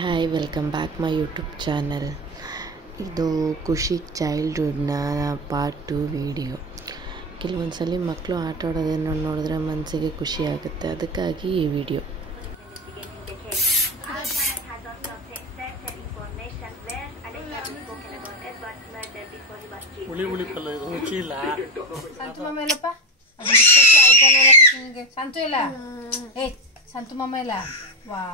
Hi welcome back my YouTube channel. ಇದು ಖುಷಿ ಚೈಲ್ಡ್ಹುಡ್ನ part 2 video. ಕೆಲವೊಂದು ಸಲ ಮಕ್ಕಳು ಆಟ ಆಡೋದನ್ನು ನೋಡಿದ್ರೆ ಮನಸ್ಸಿಗೆ ಖುಷಿ ಆಗುತ್ತೆ, ಅದಕ್ಕಾಗಿ ಈ ವಿಡಿಯೋ. ಸಂತು ಇಲ್ಲ ಸಂತು ಮಮ್ಮ ಇಲ್ಲ ವಾ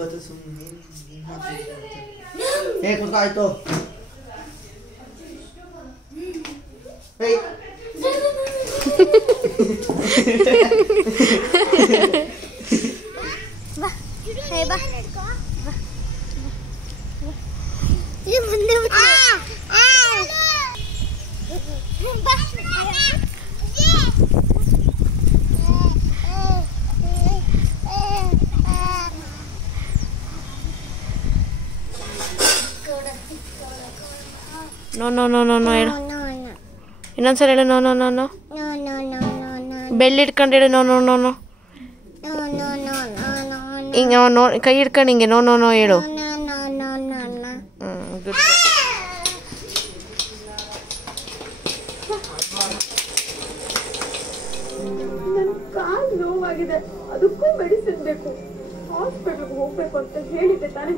betul sungguh kuka itu hey bah hey bah ini bener bah no ಹೇಳು ಇನ್ನೊಂದ್ಸಲ ಹೇಳು. ನೋ ಬೆಳ್ಳಿ ಹಿಡ್ಕೊಂಡು ಹೇಳು. ನೋ ಹಿಂಗೆ ನೋ ಕೈ ಹಿಡ್ಕೊಂಡು ಹಿಂಗೆ ನೋ ಹೇಳು. ಗುಡ್. ನನ್ನ ಕಾಲು ನೋವಾಗಿದೆ, ಅದಕ್ಕೂ ಮೆಡಿಸಿನ್ ಬೇಕು. ಹಾಸ್ಪಿಟಲ್ಗೆ ಹೋಗ್ಬೇಕು ಅಂತ ಹೇಳಿದ್ದೆ ತಾನೆ.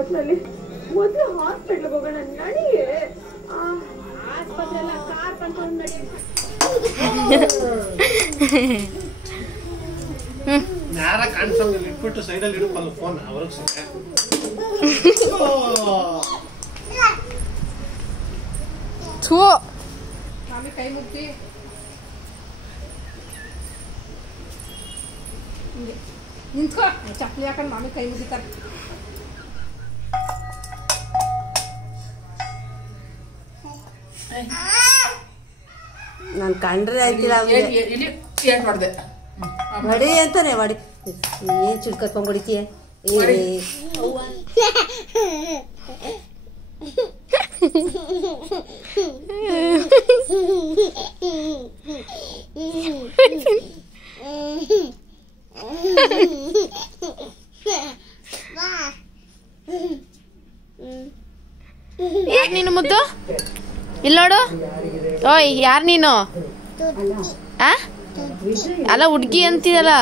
ಒಟ್ನಲ್ಲಿ ಮೊದಲು ಹಾಸ್ಪಿಟಲ್ಗೆ ಹೋಗೋಣ, ನಡಿಯೇ. ಆಸ್ಪತ್ರೆ ಎಲ್ಲ ಕಾರ್ ಕಂಡ್ಕೊಂಡು ನಡಿ. ನೇರ ಕಾಣಿಸಂಗ ಇಟ್ಬಿಟ್ಟು ಸೈಡಲ್ಲಿ ಇಡಪ್ಪಲ್ಲ ಫೋನ್ ಅವ್ರಿಗೆ ಸುಮ್ಮನೆ. ಮಾಮಿ ಕೈ ಮುಗ್ದಿ ನಿಂತ್ಕೋ, ಚಪ್ಪಲಿ ಹಾಕೊಂಡು ಮಾಮಿ ಕೈ ಮುಗಿತಾರೆ. ನಾನು ಕಂಡ್ರೆ ಆಯ್ತಿಲ್ಲ ಹೊಡಿ ಅಂತಾನೆ ಹೊಡಿ. ಏನ್ ಚಿಡ್ಕೊಂಡ್ ಹೊಡಿತೀಯ? ಯಾಕೆ ನೀನು ಮುದ್ದು ಇಲ್ಲೋಡು? ಓಯ್ ಯಾರು ನೀನು? ಅಲ್ಲ ಹುಡ್ಗಿ ಅಂತೀಯಲ್ಲ,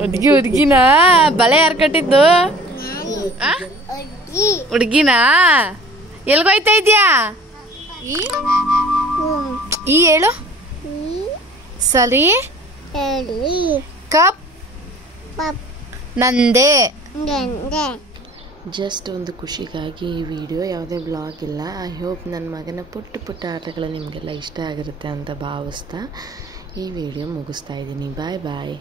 ಹುಡ್ಗಿನಾ? ಬಳೆ ಯಾರು ಕಟ್ಟಿದ್ದು? ಹುಡ್ಗಿನಾ? ಎಲ್ಗೋಯ್ತಾ ಇದ್ಯಾ? ಈ ಹೇಳು ಸರಿ. ಕಪ್ ನಂದೆ. ಜಸ್ಟ್ ಒಂದು ಖುಷಿಗಾಗಿ ಈ ವಿಡಿಯೋ, ಯಾವುದೇ ಬ್ಲಾಗ್ ಇಲ್ಲ. ಐ ಹೋಪ್ ನನ್ನ ಮಗನ ಪುಟ್ಟ ಆಟಗಳು ನಿಮಗೆಲ್ಲ ಇಷ್ಟ ಆಗಿರುತ್ತೆ ಅಂತ ಭಾವಿಸ್ತಾ ಈ ವಿಡಿಯೋ ಮುಗಿಸ್ತಾ ಇದ್ದೀನಿ. ಬಾಯ್ ಬಾಯ್.